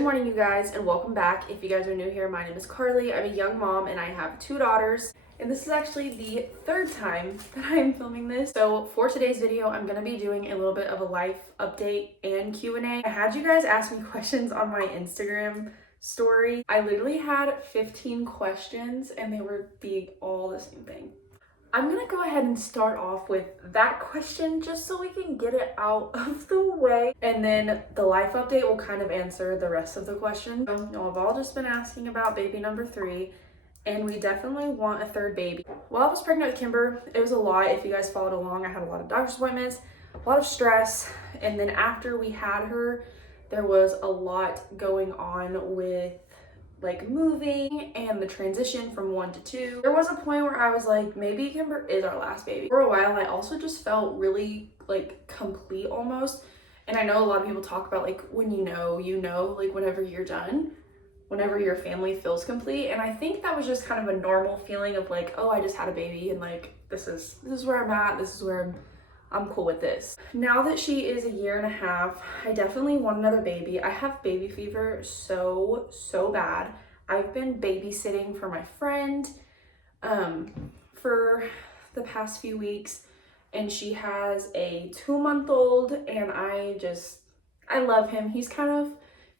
Good morning, you guys, and welcome back. If you guys are new here, my name is Carly. I'm a young mom and I have 2 daughters. And this is actually the 3rd time that I am filming this. So for today's video, I'm gonna be doing a little bit of a life update and Q&A. I had you guys ask me questions on my Instagram story. I literally had 15 questions and they were all the same thing. I'm gonna go ahead and start off with that question just so we can get it out of the way. And then the life update will kind of answer the rest of the questions. So, y'all have all just been asking about baby number 3, and we definitely want a 3rd baby. While I was pregnant with Kimber, it was a lot. If you guys followed along, I had a lot of doctor's appointments, a lot of stress. And then after we had her, there was a lot going on with like moving and the transition from 1 to 2. There was a point where I was like, maybe Kimber is our last baby. For a while, I also just felt really like complete almost. And I know a lot of people talk about like when you know, like whenever you're done, whenever your family feels complete. And I think that was just kind of a normal feeling of like, oh, I just had a baby and like this is where I'm at, this is where I'm cool with this. Now that she is 1.5 years, I definitely want another baby. I have baby fever so bad. I've been babysitting for my friend for the past few weeks, and she has a 2-month-old, and I love him. He's kind of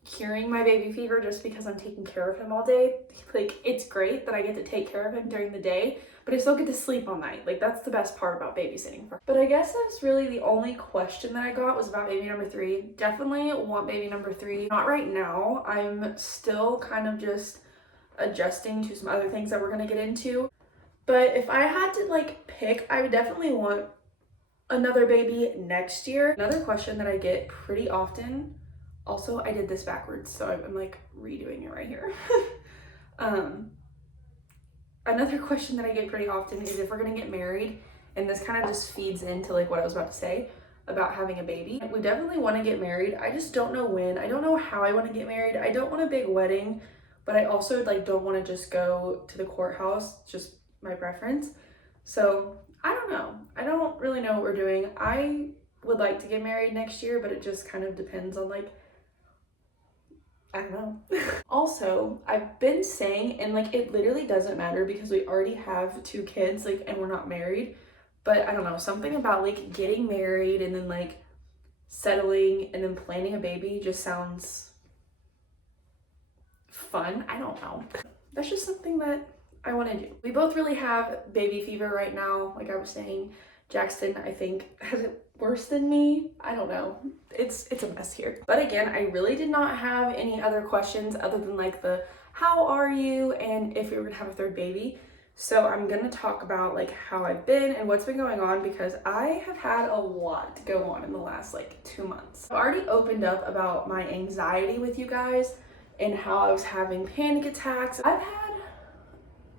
curing my baby fever just because I'm taking care of him all day. Like, it's great that I get to take care of him during the day, but I still get to sleep all night. Like, that's the best part about babysitting. But I guess that's really the only question that I got was about baby number 3. Definitely want baby number 3. Not right now. I'm still kind of just adjusting to some other things that we're gonna get into. But if I had to like pick, I would definitely want another baby next year. Another question that I get pretty often, also I did this backwards, so I'm like redoing it right here. Another question that I get pretty often is if we're gonna get married, and this kind of just feeds into like what I was about to say about having a baby. We definitely want to get married. I just don't know when. I don't know how I want to get married. I don't want a big wedding, but I also like don't want to just go to the courthouse, just my preference. So I don't know. I don't really know what we're doing. I would like to get married next year, but it just kind of depends on like, I don't know. Also, I've been saying, and like it literally doesn't matter because we already have 2 kids, like, and we're not married, but I don't know, something about like getting married and then like settling and then planning a baby just sounds fun. I don't know. That's just something that I want to do. We both really have baby fever right now. Like I was saying, Jackson, I think, has it worse than me. I don't know. It's a mess here. But again, I really did not have any other questions other than like the how are you and if we were gonna have a 3rd baby. So I'm gonna talk about like how I've been and what's been going on because I have had a lot go on in the last like 2 months. I've already opened up about my anxiety with you guys and how I was having panic attacks. I've had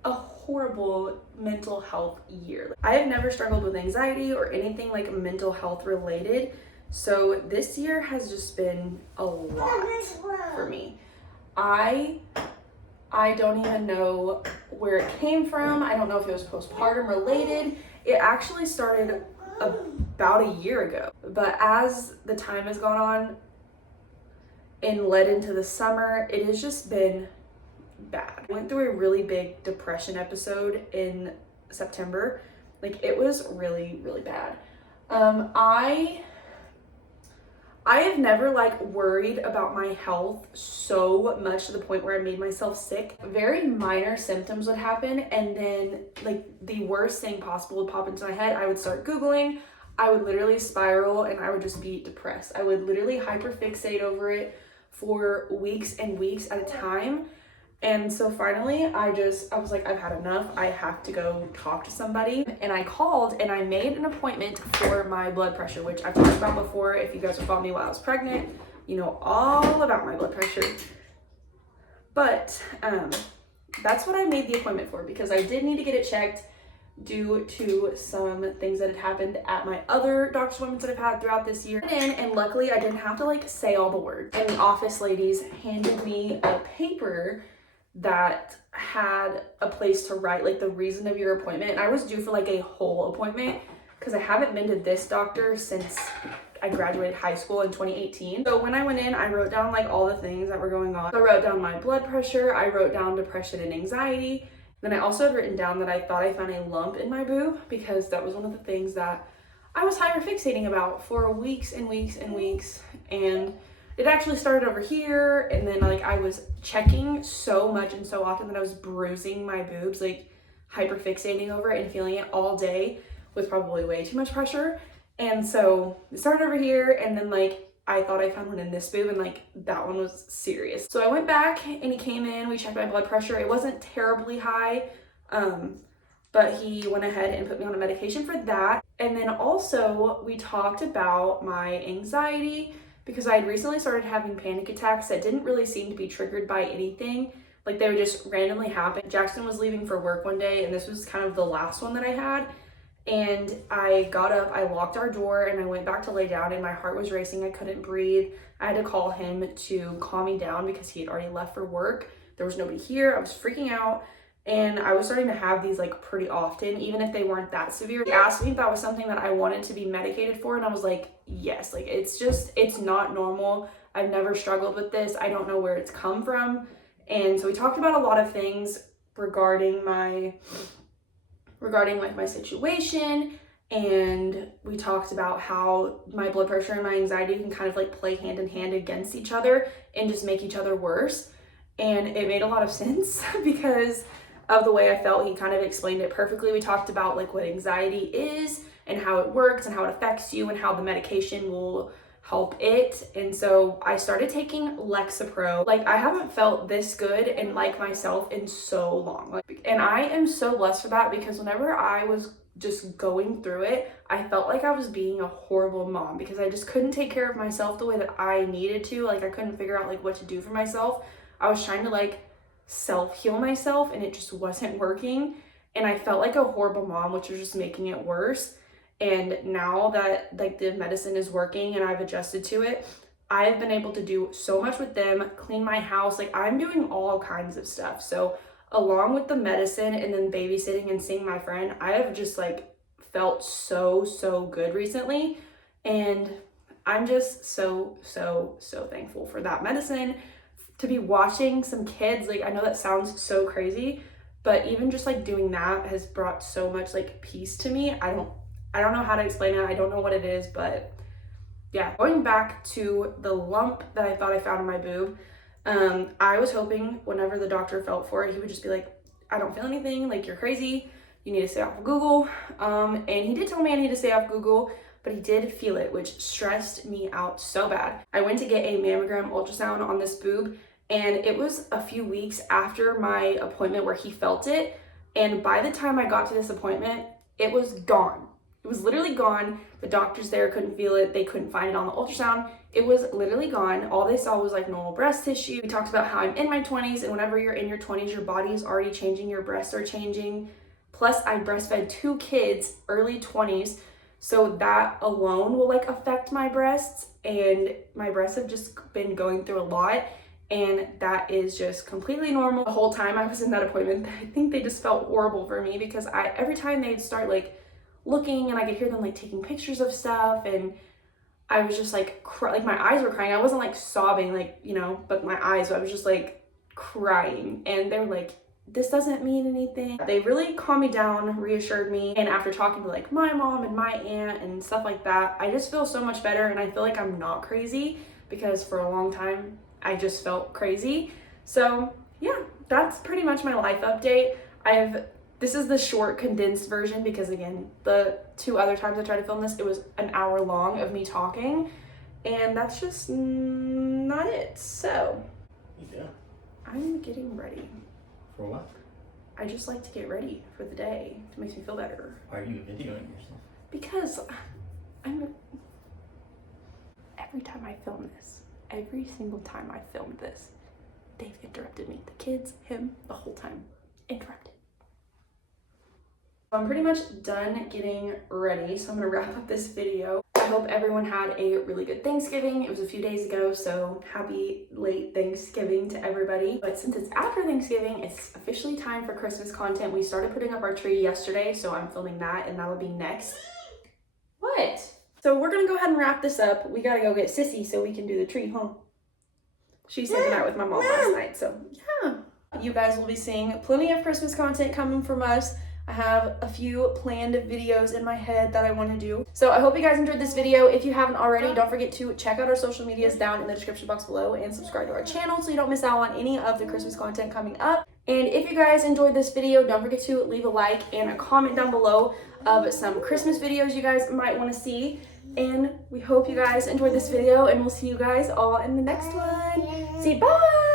a horrible mental health year. I have never struggled with anxiety or anything like mental health related. So this year has just been a lot for me. I don't even know where it came from. I don't know if it was postpartum related. It actually started about a year ago. But as the time has gone on and led into the summer, it has just been bad. I went through a really big depression episode in September. Like it was really bad. I have never like worried about my health so much to the point where I made myself sick. Very minor symptoms would happen and then like the worst thing possible would pop into my head. I would start Googling, I would literally spiral and I would just be depressed. I would literally hyperfixate over it for weeks and weeks at a time. And so finally, I was like, I've had enough. I have to go talk to somebody. And I called and I made an appointment for my blood pressure, which I've talked about before. If you guys have followed me while I was pregnant, you know all about my blood pressure. But that's what I made the appointment for because I did need to get it checked due to some things that had happened at my other doctor's appointments that I've had throughout this year. And luckily I didn't have to like say all the words. And the office ladies handed me a paper that had a place to write like the reason of your appointment. And I was due for like a whole appointment because I haven't been to this doctor since I graduated high school in 2018. So when I went in, I wrote down like all the things that were going on. So I wrote down my blood pressure, I wrote down depression and anxiety. Then I also had written down that I thought I found a lump in my boob, because that was one of the things that I was hyperfixating about for weeks and weeks and weeks. And it actually started over here, and then like I was checking so much and so often that I was bruising my boobs, like hyperfixating over it and feeling it all day with probably way too much pressure. And so it started over here, and then like I thought I found one in this boob, and like that one was serious. So I went back and he came in, we checked my blood pressure. It wasn't terribly high, but he went ahead and put me on a medication for that. And then also we talked about my anxiety, because I had recently started having panic attacks that didn't really seem to be triggered by anything. Like they would just randomly happen. Jackson was leaving for work one day, and this was kind of the last one that I had. And I got up, I locked our door, and I went back to lay down, and my heart was racing. I couldn't breathe. I had to call him to calm me down because he had already left for work. There was nobody here. I was freaking out, and I was starting to have these like pretty often, even if they weren't that severe. He asked me if that was something that I wanted to be medicated for, and I was like, yes. Like it's not normal. I've never struggled with this. I don't know where it's come from. And so we talked about a lot of things regarding like my situation, and we talked about how my blood pressure and my anxiety can kind of like play hand in hand against each other and just make each other worse. And it made a lot of sense because of the way I felt. He kind of explained it perfectly. We talked about like what anxiety is and how it works and how it affects you and how the medication will help it. And so I started taking Lexapro. Like I haven't felt this good and like myself in so long. And I am so blessed for that, because whenever I was just going through it, I felt like I was being a horrible mom because I just couldn't take care of myself the way that I needed to. Like I couldn't figure out like what to do for myself. I was trying to like self-heal myself, and it just wasn't working. And I felt like a horrible mom, which was just making it worse. And now that like the medicine is working and I've adjusted to it, I've been able to do so much with them, clean my house. Like I'm doing all kinds of stuff. So along with the medicine and then babysitting and seeing my friend, I have just like felt so good recently. And I'm just so thankful for that medicine, to be watching some kids. Like I know that sounds so crazy, but even just like doing that has brought so much like peace to me. I don't know how to explain it. I don't know what it is, but yeah. Going back to the lump that I thought I found in my boob, I was hoping whenever the doctor felt for it, he would just be like, I don't feel anything, like you're crazy, you need to stay off of Google. And he did tell me I need to stay off Google, but he did feel it, which stressed me out so bad. I went to get a mammogram ultrasound on this boob, and it was a few weeks after my appointment where he felt it. And by the time I got to this appointment, it was gone. It was literally gone. The doctors there couldn't feel it. They couldn't find it on the ultrasound. It was literally gone. All they saw was like normal breast tissue. We talked about how I'm in my 20s, and whenever you're in your 20s, your body is already changing. Your breasts are changing. Plus, I breastfed 2 kids early 20s. So that alone will like affect my breasts, and my breasts have just been going through a lot. And that is just completely normal. The whole time I was in that appointment, I think they just felt horrible for me, because every time they'd start like looking, and I could hear them like taking pictures of stuff, and I was just like like my eyes were crying. I wasn't like sobbing, like, you know, but my eyes, I was just like crying. And they were like, this doesn't mean anything. They really calmed me down, reassured me. And after talking to like my mom and my aunt and stuff like that, I just feel so much better, and I feel like I'm not crazy, because for a long time I just felt crazy. So yeah, that's pretty much my life update. This is the short condensed version, because again, the 2 other times I tried to film this, it was an hour long of me talking, and that's just not it. So yeah, I'm getting ready. For what? I just like to get ready for the day. It makes me feel better. Why are you videoing yourself? Because every time I film this, every single time I filmed this, they've interrupted me. The kids, him, the whole time, interrupted. I'm pretty much done getting ready, so I'm gonna wrap up this video. I hope everyone had a really good Thanksgiving. It was a few days ago, so happy late Thanksgiving to everybody. But since it's after Thanksgiving, it's officially time for Christmas content. We started putting up our tree yesterday, so I'm filming that, and that'll be next. What? So we're gonna go ahead and wrap this up. We gotta go get Sissy so we can do the tree, huh? She's hanging out with my mom last night, so yeah. You guys will be seeing plenty of Christmas content coming from us. I have a few planned videos in my head that I want to do. So I hope you guys enjoyed this video. If you haven't already, don't forget to check out our social medias down in the description box below and subscribe to our channel so you don't miss out on any of the Christmas content coming up. And if you guys enjoyed this video, don't forget to leave a like and a comment down below of some Christmas videos you guys might want to see. And we hope you guys enjoyed this video, and we'll see you guys all in the next one. Say bye!